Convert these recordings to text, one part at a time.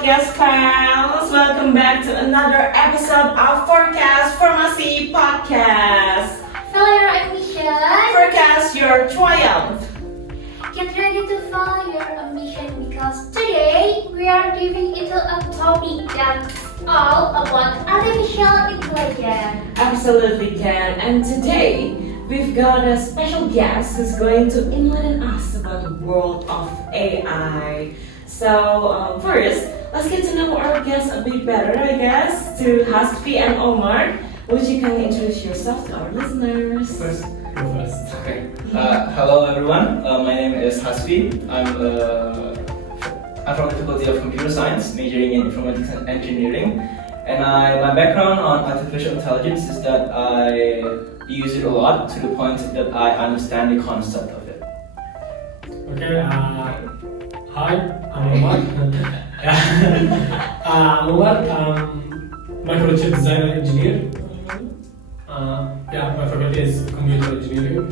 podcast pals. Welcome back to another episode of FORCAST Formasi podcast. Follow your ambition. FORCAST your triumph. Get ready to follow your ambition because today we are diving into a topic that's all about artificial intelligence. Absolutely can. And today we've got a special guest who's going to enlighten us about the world of AI. So first, let's get to know our guests a bit better, I guess. To Hasfi and Omar, would you kindly introduce yourself to our listeners? First, go first. Okay. Hello everyone. My name is Hasfi. I'm from the Faculty of Computer Science, majoring in informatics and engineering. And my background on artificial intelligence is that I use it a lot to the point that I understand the concept of it. Okay, hi, I'm Omar. Omar, microchip designer engineer. My faculty is computer engineering.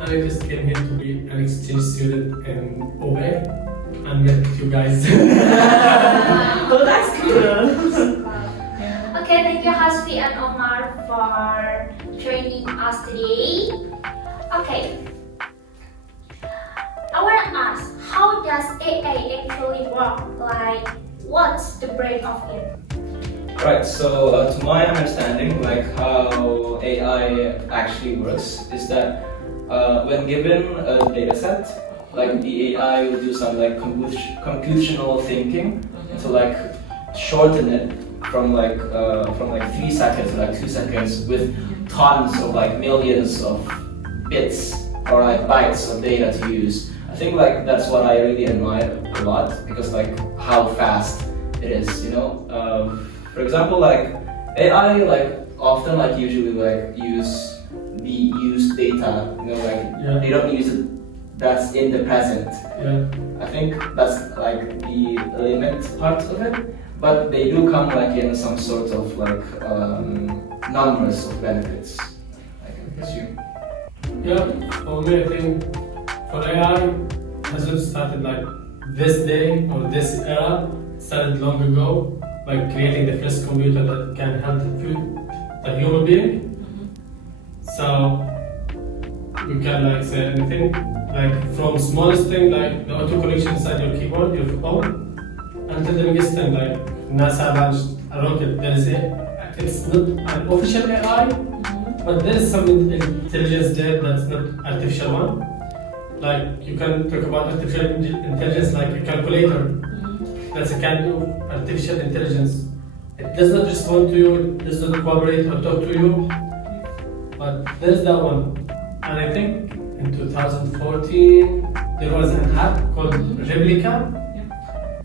And I just came here to be an exchange student in OA and met you guys. Oh, that's cool. Okay, thank you Hasfi and Omar for joining us today. Okay, I want to ask, how does AI actually work? Like, what's the brain of it? Right, so to my understanding, like how AI actually works is that when given a data set, like the AI will do some like computational thinking to like shorten it from like 3 seconds to like 2 seconds with tons of like millions of bits or like bytes of data to use. I think like that's what I really admire a lot because like how fast it is, you know. For example, like AI like often like usually like use the used data, you know, like they don't use it that's in the present. Yeah. I think that's like the limit part of it, but they do come like in some sort of like numbers of benefits, I can assume. Yeah, for me, I think for AI, hasn't started like this day or this era. It started long ago by creating the first computer that can help a human being. So you can like say anything, like from smallest thing like the auto correction inside your keyboard, your phone, until the biggest thing like NASA launched a rocket. It's not an official AI, but there is some intelligence there that's not artificial one. Like you can talk about artificial intelligence like a calculator. That's a kind of artificial intelligence. It does not respond to you, it does not cooperate or talk to you. But there's that one. And I think in 2014 there was an app called Replica.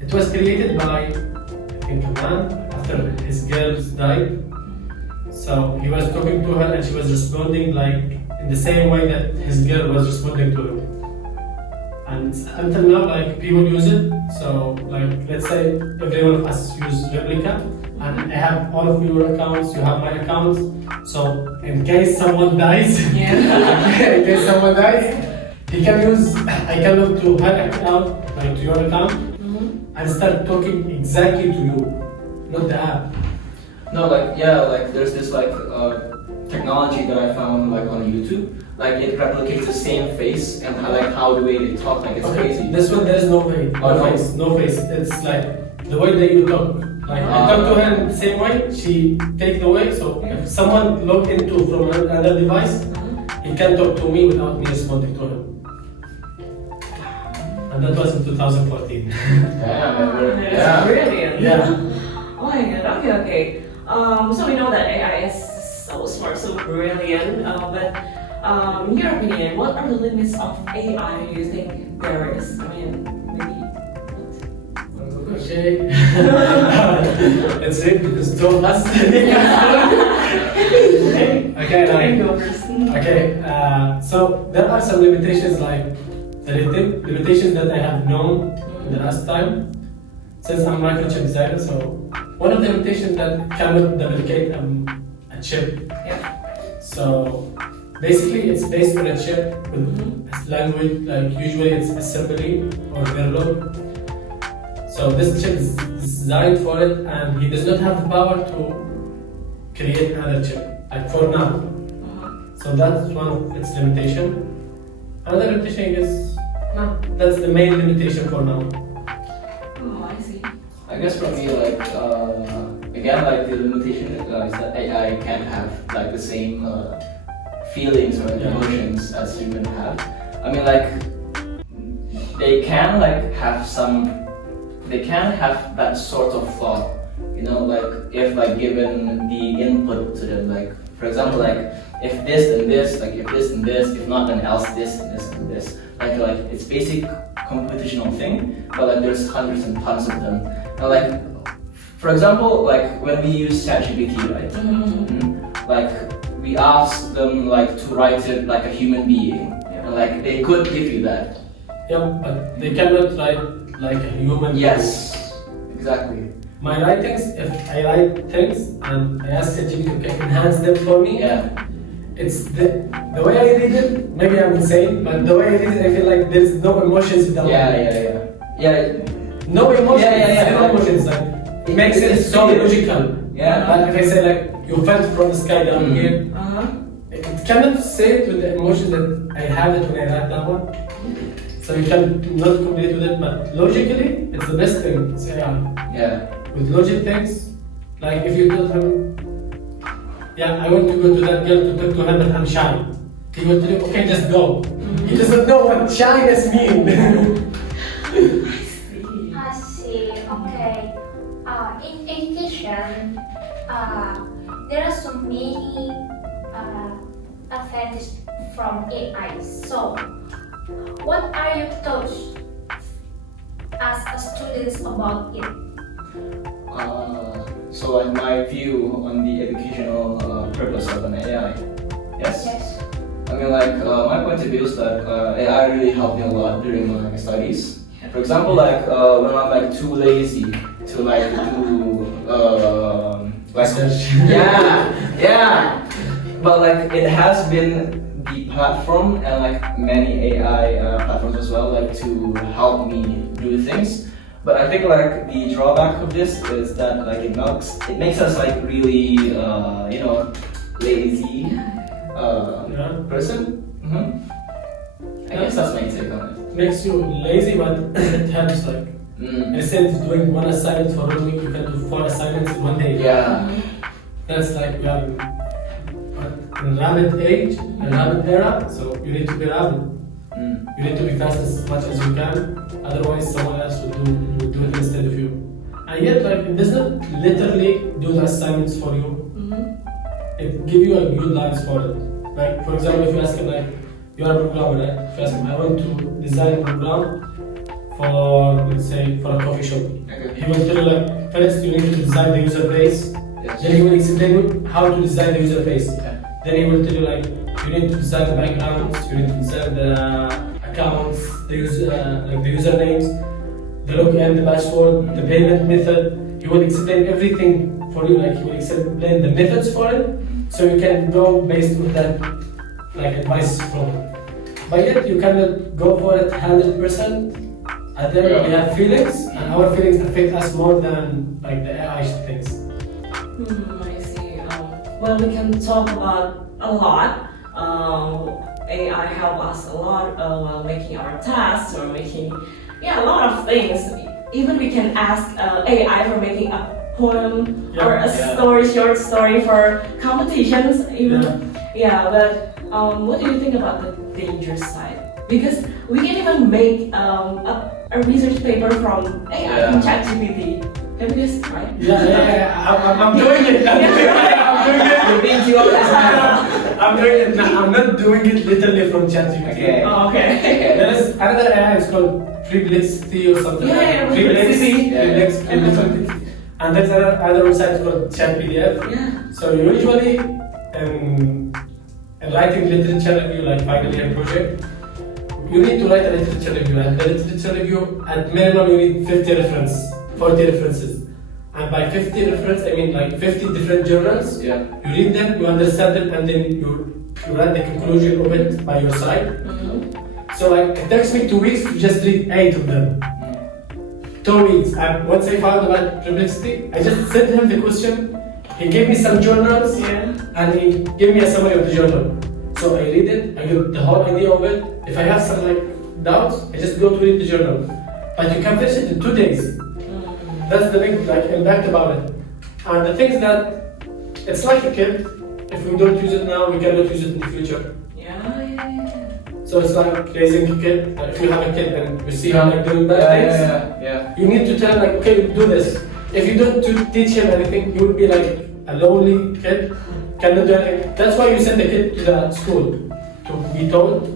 It was created by, I think, a man after his girl died. So he was talking to her and she was responding like in the same way that his girl was responding to him. And until now, like people use it. So like let's say every one of us use Replica, and I have all of your accounts, you have my accounts. So in case someone dies, I can look to her account, like to your account, and start talking exactly to you, not the app. No, like yeah, like there's this like technology that I found like on YouTube. Like it replicates the same face and how the way they talk, like it's crazy. This one there is no face, no face. It's like the way that you talk. Like I talk to her in the same way, she takes the way. So if someone logged into from another device, he can talk to me without me responding to him. And that was in 2014. That's brilliant. Yeah. Oh my god. Okay. So we know that AI is so smart, so brilliant. But in your opinion, what are the limits of AI? Do you think there is? I mean, maybe. Okay. Let's see, because two of us. So there are some limitations like limitations that I have known in the last time since I'm a microchip designer. So one of the limitations that cannot duplicate a chip. So basically it's based on a chip with language, like usually it's assembly or Verilog. So this chip is designed for it, and he does not have the power to create another chip, like for now. So that's one of its limitation. Another limitation is, no, that's the main limitation for now. Oh, I see. I guess for me, like again, like the limitation is that AI can't have like the same feelings or emotions as human have. I mean, like they can like have that sort of thought, you know, like if like given the input to them, like for example, like if this then this, like if this then this, if not then else this and this and this. Like it's basic computational thing, but like there's hundreds and tons of them. And like for example, like when we use ChatGPT, right? Like we ask them like to write it like a human being, and like they could give you that. Yeah, but they cannot write like a human. Yes, exactly. My writings, if I write things and I ask ChatGPT to enhance them for me, it's the way I read it, maybe I'm insane, but the way I read it, I feel like there's no emotions in that Yeah. No emotions, Yeah. no emotions. Like, it makes it so logical. Yeah. But if I say like, you fell from the sky down here, it cannot say it with the emotion that I have it when I write that one. So you can not complete with it, but logically, it's the best thing. It's AI. Yeah. With logic things, like if you tell him, I want to go to that girl to talk to her, but I'm shy. He will tell you, okay, just go. He doesn't know what shyness means. I see. Okay. In education, there are so many advantages from AI. So, what are your thoughts as a student about it? So like my view on the educational purpose of an AI. Yes? Yes. I mean like my point of view is that AI really helped me a lot during my studies. For example, like when I'm like too lazy to like do like yeah. But like it has been the platform and like many AI platforms as well, like to help me do things. But I think like the drawback of this is that like it makes us like really lazy person. I guess that's my take on it. Makes you lazy, but it helps like instead of doing one assignment for 1 week, you can do 4 assignments in 1 day. Yeah. That's like we are in rapid age, in rapid era, so you need to be rapid. You need to be fast as much as you can, otherwise someone else will do it instead of you. And yet, like, it doesn't literally do the assignments for you. It gives you a good lines for it. Like, for example, if you ask him, like, you are a programmer, right? If you ask him, I want to design a program for, let's say, for a coffee shop. Okay. He will tell you, like, first you need to design the user base. Yes. Then he will explain you how to design the user base. Yeah. Then he will tell you, like, you need to design the backgrounds, you need to design the accounts, the usernames, the login, the password, the payment method. He will explain everything for you, like he will explain the methods for it, so you can go based on that, like advice from it. But yet you cannot go for it 100%. At the end we have feelings, and our feelings affect us more than like the AI things. I see. Well, we can talk about a lot. AI help us a lot while making our tasks or making a lot of things. Even we can ask AI for making a poem or a short story for competitions. Even but what do you think about the danger side? Because we can even make a research paper from AI from ChatGPT. Have you guys tried? I'm doing it. You're being too honest. I'm doing it. I'm not doing it literally from ChatGPT. Okay. Oh, okay. There is another AI. It's called Complexity or something. Complexity. And there's another website called ChatPDF. So usually, in writing literature review, like final year project, you need to write a literature review. And the literature review, at minimum, you need 40 references. And by 50 references, I mean like 50 different journals. Yeah. You read them, you understand them, and then you write the conclusion of it by your side. So like it takes me 2 weeks to just read 8 of them. 2 weeks. And once I found about complexity, I just sent him the question. He gave me some journals, and he gave me a summary of the journal. So I read it, I get the whole idea of it. If I have some doubts, I just go to read the journal. But you can finish it in 2 days. That's the big impact about it. And the thing is that it's like a kid. If we don't use it now, we cannot use it in the future. So it's like raising a kid. If you have a kid and you see him doing bad things, you need to tell him okay, do this. If you don't teach him anything, he would be like a lonely kid, cannot do anything. That's why you send the kid to the school to be told.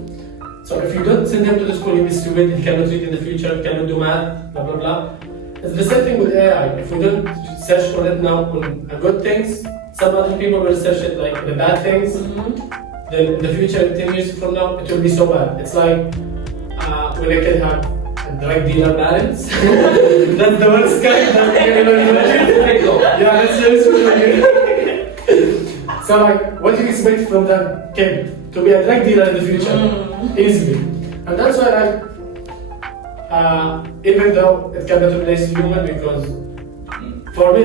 So if you don't send him to the school, he will be stupid, he cannot read in the future, cannot do math, blah blah blah. It's the same thing with AI. If we don't search for it now on the good things, some other people will search it like the bad things. Then in the future, 10 years from now, it will be so bad. It's like when a kid have a drug dealer parents. That's the worst kind that you can ever imagine. Yeah, that's really so what do you expect from that kid? To be a drug dealer in the future? Easily. And that's why even though it cannot replace human, because for me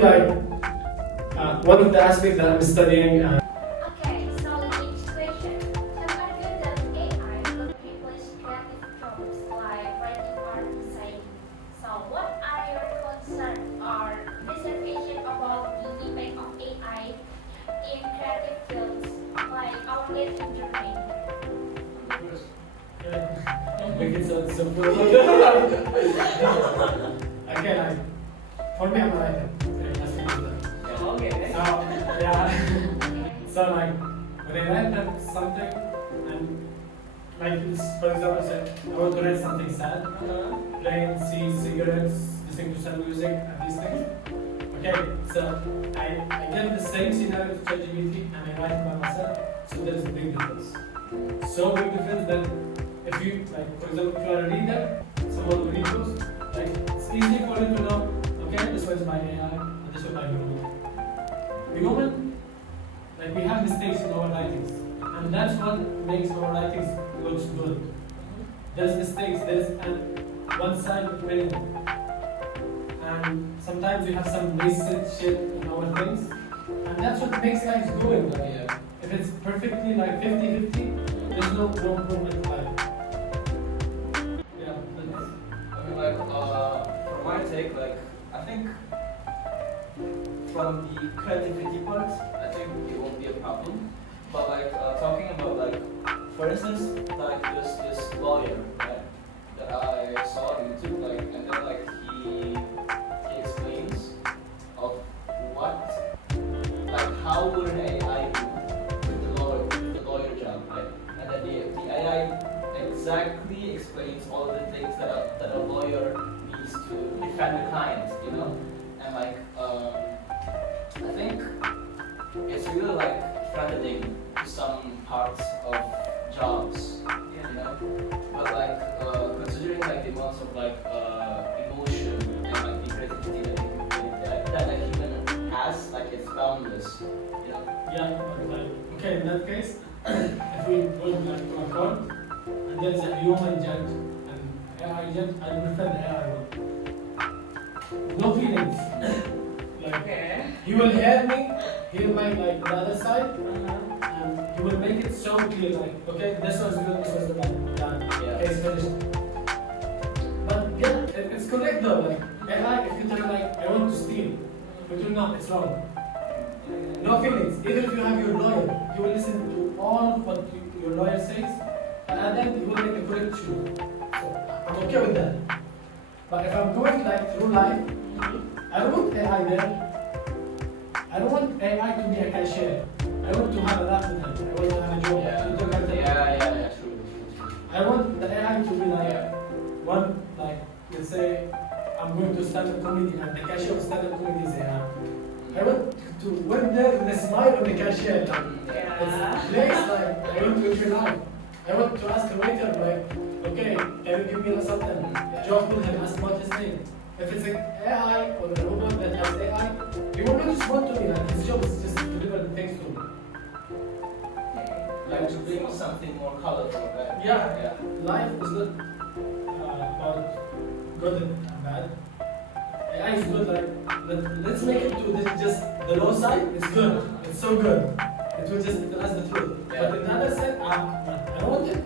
one of the aspects that I'm studying Okay, so next question. Some argue that AI could replace creative jobs like writing or designing. So what are your concerns or reservations about the impact of AI in creative fields like our data engineering? make it so simple. Okay, for me, I'm a writer. Okay, that's what I'm Okay. So when I write something, and it's, for example, say, I want to write something sad, playing, see cigarettes, listening to some music, and these things. Okay, so I give the same scenario to ChatGPT and I write it by myself, so there's a big difference. So big difference that if you, for example, if you are a reader, someone who reads books, it's easy for you to know, okay, this one is by AI, and this one by human. The human, we have mistakes in our writings, and that's what makes our writings looks good. There's mistakes, there's one side of many, and sometimes we have some wasted shit in our things, and that's what makes life good. If it's perfectly 50-50, there's no improvement in life. Yeah, that's From my take, I think from the creativity part, I think it won't be a problem. But talking about for instance, there's this lawyer, right, that I saw on YouTube, and then he explains of how would an AI do with the lawyer job, right? And then the AI exactly explains all the things that a lawyer needs to defend the client, and I think it's really threatening to some parts of jobs, but considering the amounts of emotion and the creativity that a human has, it's boundless, Yeah, okay, in that case, if we go to a court and there is a human judge and AI judge, I prefer the AI one. No feelings. He will hear my the other side, and he will make it so clear, okay, this was good, this was bad, done, case finished. But yeah, it's correct though, AI, if you tell I want to steal, but you know it's wrong. No feelings. Even if you have your lawyer, you will listen to all what your lawyer says, and then you will make a correct choice. So I'm okay with that. But if I'm going through life, I don't want AI there. I don't want AI to be a cashier. I want to have a laugh with him. I want to have a joke. Yeah, true. I want the AI to be one, let's say, I'm going to stand-up comedy, and the cashier of stand-up comedy is AI. I want to went there with a smile on the cashier. It's a place I want to enjoy life. I want to ask the waiter okay, can you give me something? Joke with him, ask about his name. If it's an AI or a robot that has AI, he will not respond to me. His job is just to deliver the things to me. To bring something more colorful, right? Yeah. Life is not about good and bad. AI is good. Like, let's make it to just the low side. It's good. It's so good. It will just tell us the truth. Yeah. But in the other side, I don't want it.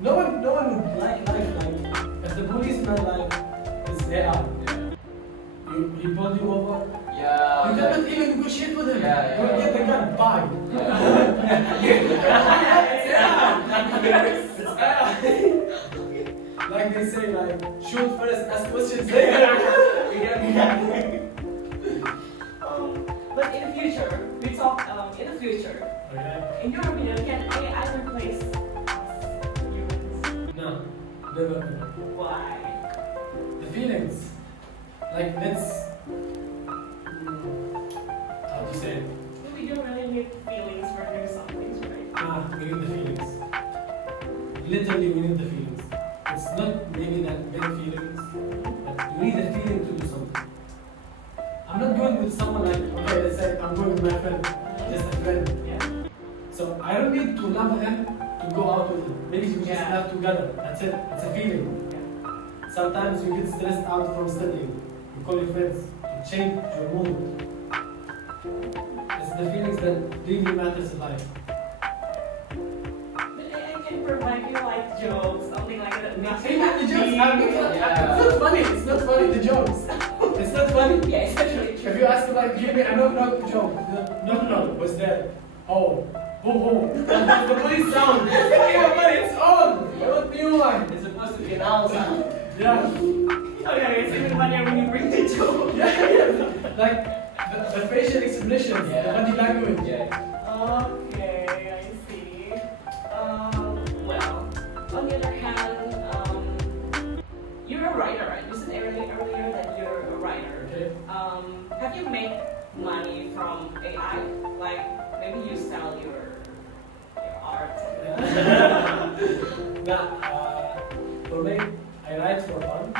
No one would like life like if the policeman like is AI. He pulled you over. Yeah. You cannot even negotiate with him. Yeah, You will get the gun. Bye. Like they say, like shoot first, ask questions later. But in the future, we talk in the future. Okay. In your opinion, can AI replace us humans? No, never. Why? The feelings, like let's how to say it? We don't really need feelings for doing some things, right? We need the feelings. Literally, we need the feelings. It's not maybe that big feelings, but we need the feeling to do something. I'm not going with someone like, okay, let's say I'm going with my friend, just a friend. Yeah. So I don't need to love him to go out with him. Maybe we just Yeah. laugh together. That's it. It's a feeling. Sometimes you get stressed out from studying. You call your friends to change your mood. It's the feelings that really matters in life. But AI can provide you like jokes, something like that. Makes Hey, you man, the jokes are happy. It's not funny. It's not funny. The jokes. It's not funny. Yeah, it's actually If true. you ask him like, give me a knock joke. No. What's that? Oh. The police sound. Yeah, but it's on. I want new one. It's supposed to be an owl sound. Yeah. Oh yeah, it's even funnier when you bring the joke. Yeah. Like the facial expressions, the body language. Yeah. Okay, I see. Well, on the other hand, you're a writer, right? You said earlier that you're a writer. Okay. Have you made money from AI? Like maybe you sell your art. Now, for me, I write for fun. I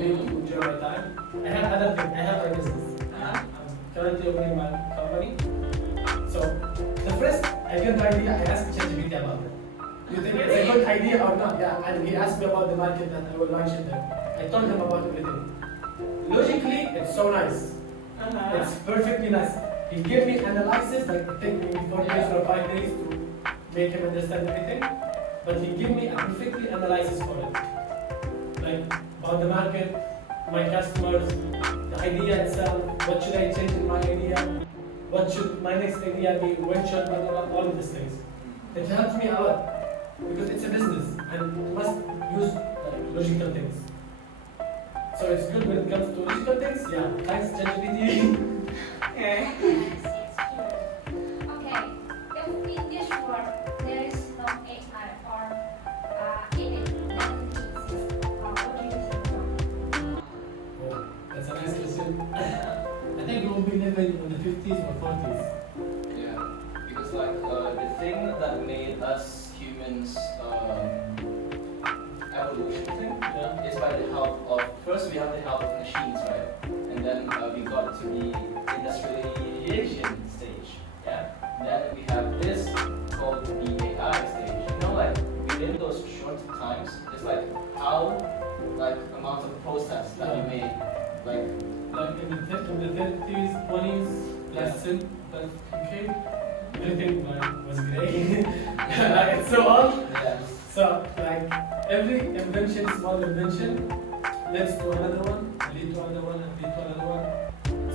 need to enjoy my time. I have other things. I have my business. I'm currently opening my company. So, the first I get the idea, I ask ChatGPT about it. Do you think it's a good idea or not? Yeah, and he asked me about the market that I will launch it there. I told him about everything. Logically, it's so nice. It's perfectly nice. He gave me analysis, like it take maybe 4 days or 5 days to make him understand everything. But he gave me a perfectly analysis for it. Like about the market, my customers, the idea itself, what should I change in my idea, what should my next idea be, when should blah, blah, blah, all of these things. It helps me a lot because it's a business and you must use like, logical things. So it's good when it comes to logical things. Yeah, thanks ChatGPT. Okay. Yes, it's true. Okay, if in this world there is no AI or in it doesn't exist, what do you think about it? Oh, that's a nice question. I think we will be living in the 50s or 40s. Yeah, because like the thing that made us humans evolution thing is by the help of first we have the help of machines, right? And then we got to the industrialization stage. Yeah. Then we have this called the AI stage. You know, like within those short times, it's like how like amount of process that we made, like Like in the 30s, 20s, okay, everything like, was great. Like it's so old. yeah. So like every invention, small invention, leads to another one, lead to another one, and lead to another one.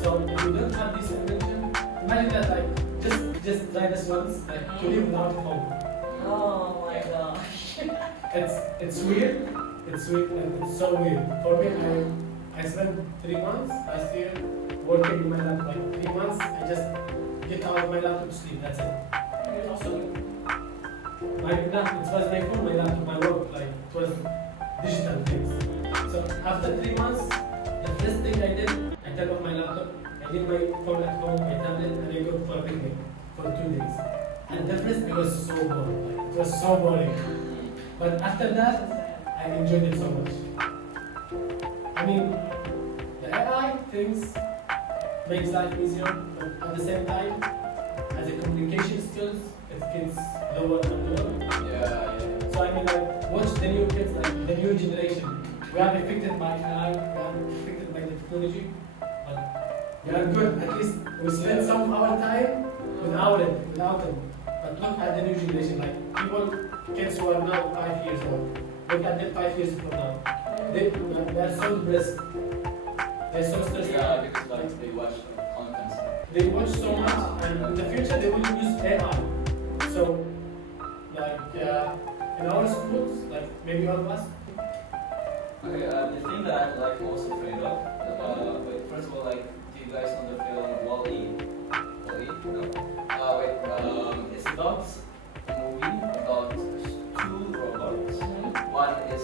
So if you don't have this invention, imagine that like just try this once, like to live without a phone. Oh my gosh. It's weird. It's weird and it's so weird. For me, I spent 3 months last year working in my laptop. Like 3 months, I just get out of my laptop to sleep. That's it. So it was my phone, my laptop, my work. Like it was digital things. So after 3 months, the first thing I did, I turned off my laptop. I did my phone at home, my tablet, and I go for a picnic for 2 days. And the first I was so bored. Like it was so boring. But after that, I enjoyed it so much. I mean, the AI things makes life easier, but at the same time, as a communication skills, it gets lower and lower. Yeah. So I mean, like, watch the new kids, like the new generation. we are affected by AI, we are affected by the technology, but we are good. At least we spend some of our time without them. But look at the new generation, like kids who are now 5 years old. Look at them 5 years from now. They are so depressed. They're so stressed Yeah, out. because like they watch like content. They watch so much, and in the future they will use AI. So, like in our schools, like maybe all of us. Okay, the thing that I'm like most afraid of, wait, first of all, like, do you guys know the film Wall-E? Wall-E? No. It's about a movie about two robots. One is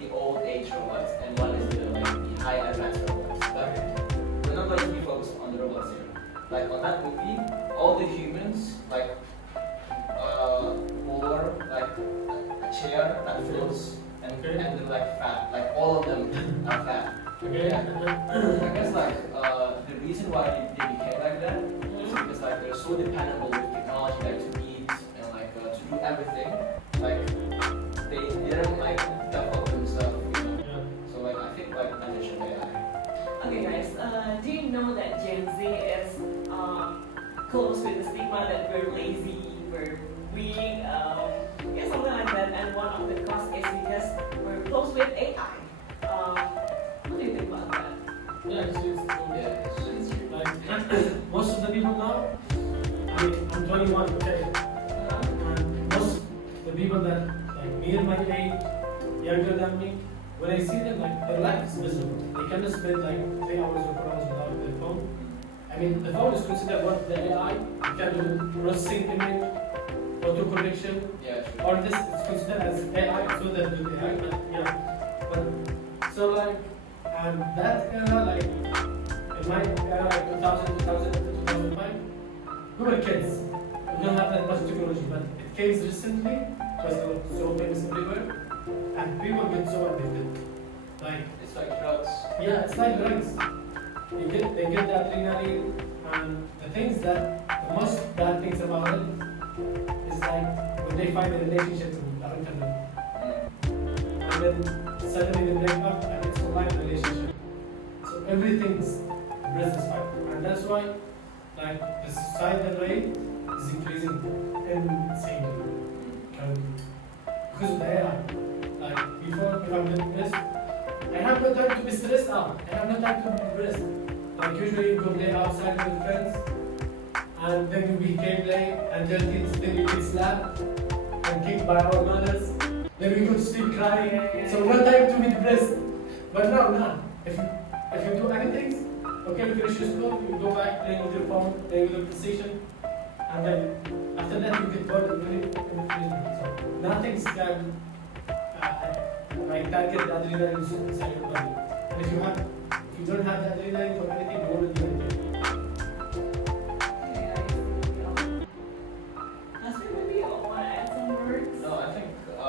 the old age robots, and one is the high advanced robots. But we're not going to be focused on the robots here. Like on that movie, all the humans wore like a chair that floats. And they're like fat, like all of them are fat. Okay. Yeah. I guess like the reason why they became like that is because like they're so dependable with technology, like to eat and like to do everything. Like they didn't like develop themselves, you know. Yeah. So like I think like managing AI. Okay, guys, do you know that Gen Z is close with the stigma that we're lazy, we're weak, yeah, something like that, and one of the cause is because we're close with AI. What do you think about that? Yeah, it's true. Yeah, it's true. Like most of the people now, I mean, I'm 21, okay, and most of the people that like near my age, younger than me, when I see them, like their life is miserable. They cannot spend like 3 hours or 4 hours without their phone. I mean, the phone is considered what the AI can do, processing image, auto correction. Yeah, true. Or this is considered as AI, so that with AI, but yeah. But so like, and that era, like in my era, like 2000, 2005, we were kids. We don't have that much technology, but it came recently because it was so famous everywhere, and people get so addicted. Like, It's like drugs. yeah, it's like drugs. They get the adrenaline, and the things that the most bad things about it is like when they find a relationship with the internet, and then suddenly they break up and it's a online relationship. So everything's business fight, and that's why like the suicidal rate is increasing insanely currently because of the AI. Like before, if I'm depressed, I have no time to be stressed out. I have no time to be depressed. Like usually you go play outside with friends, and then you became late, and then you get slapped and kicked by our mothers. Then we go to sleep crying. So no time to be depressed. But now, if you do anything, okay, you finish your school, you go back playing with your phone, playing with your PlayStation, and then after that you get bored and really finish. So nothing can like target the adrenaline inside your body. And if you don't have the adrenaline for anything, you won't do anything. Maybe you want to add some words? No, I think I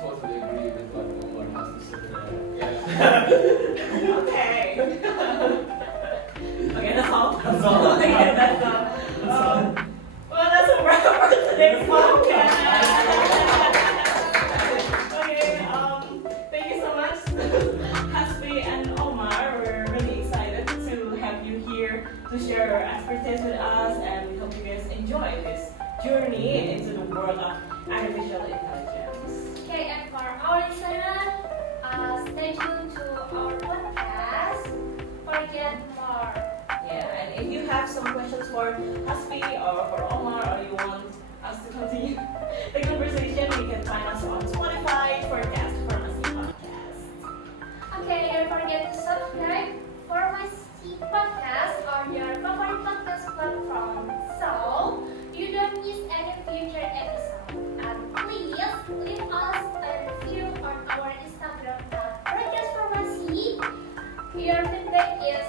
totally agree with what Omar has to say. Yeah. Okay. Okay, that's all. That's all. Okay, that's all. Well, that's a wrap for today's podcast. Okay, thank you so much, Hasbi and Omar. We're really excited to have you here to share your expertise with us, and we hope you guys enjoy this journey into the world of artificial intelligence. Okay, and for our listeners, stay tuned to our podcast for get more. Yeah, and if you have some questions for Hasbi or for Omar, or you want us to continue the conversation, you can find us on Spotify, FORCAST, Formasi Podcast. Okay, don't forget to subscribe for my podcast on your favorite podcast platform, so you don't miss any future episode. And please leave us a review on our Instagram @FORCAST Formasi. Your feedback is